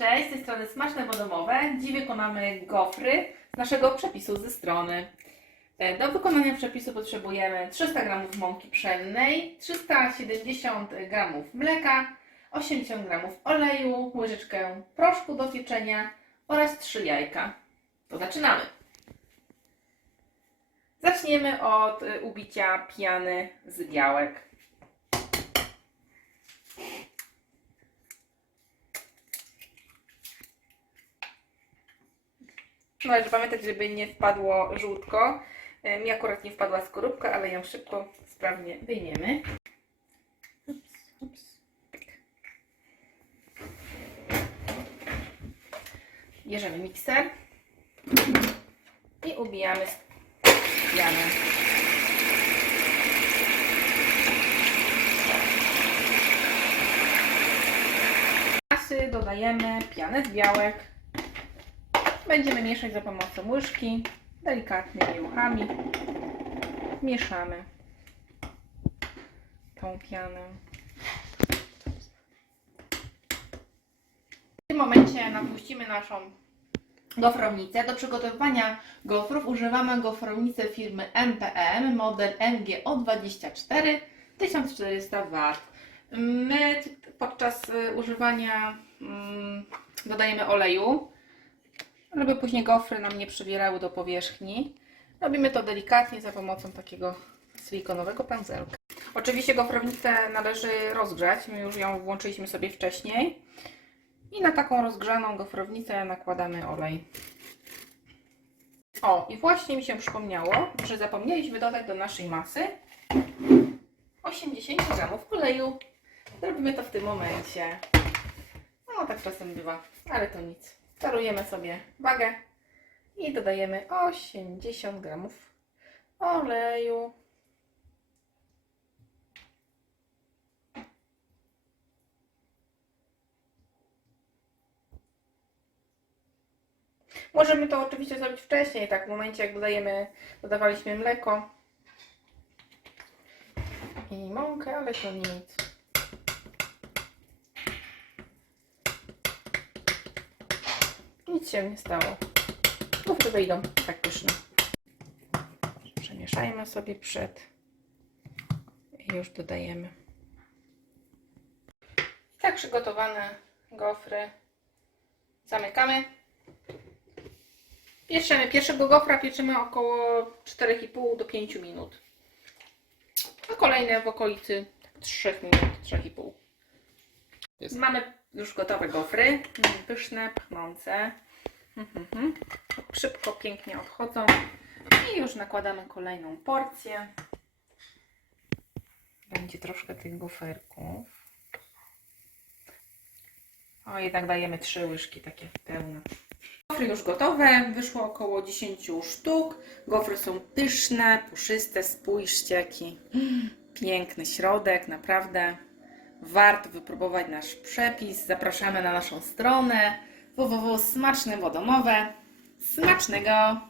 Cześć, z tej strony Smaczne Wodomowe. Dziś wykonamy gofry z naszego przepisu ze strony. E, Do wykonania przepisu potrzebujemy 300 g mąki pszennej, 370 g mleka, 80 g oleju, łyżeczkę proszku do pieczenia oraz 3 jajka. To zaczynamy. Zaczniemy od y, ubicia piany z białek. Należy pamiętać, żeby nie wpadło żółtko. E, Mi akurat nie wpadła skorupka, ale ją szybko, sprawnie wyjmiemy. Ups, ups. Bierzemy mikser i ubijamy pianę. Masy dodajemy pianę z białek. Będziemy mieszać za pomocą łyżki, delikatnymi ruchami. Mieszamy tą pianę. W tym momencie napuścimy naszą gofrownicę. Do przygotowywania gofrów używamy gofrownicy firmy MPM, model MGO24 1400 W. My podczas y, używania mm, dodajemy oleju, żeby później gofry nam nie przybierały do powierzchni. Robimy to delikatnie za pomocą takiego silikonowego pędzelka. Oczywiście gofrownicę należy rozgrzać, my już ją włączyliśmy sobie wcześniej. I na taką rozgrzaną gofrownicę nakładamy olej. O, i właśnie mi się przypomniało, że zapomnieliśmy dodać do naszej masy 80 g oleju. Zrobimy to w tym momencie. No, tak czasem bywa, ale to nic. Czarujemy sobie wagę i dodajemy 80 g oleju. Możemy to oczywiście zrobić wcześniej, tak w momencie jak dodajemy, dodawaliśmy mleko i mąkę, ale to nic. Nic się nie stało. Gofry wyjdą tak pyszne. Przemieszajmy sobie przed i już dodajemy. Tak przygotowane gofry zamykamy. Pieczemy. Pierwszego gofra pieczymy około 4,5 do 5 minut. A kolejne w okolicy 3 minut, 3,5. Jest. Mamy już gotowe gofry. Pyszne, pachnące. Mhm, mhm. Szybko, pięknie odchodzą. I już nakładamy kolejną porcję. Będzie troszkę tych goferków. O, jednak dajemy trzy łyżki takie pełne. Gofry już gotowe, wyszło około 10 sztuk. Gofry są pyszne, puszyste, spójrzcie jaki piękny środek, naprawdę. Warto wypróbować nasz przepis. Zapraszamy na naszą stronę www.smacznewodomowe. Smacznego!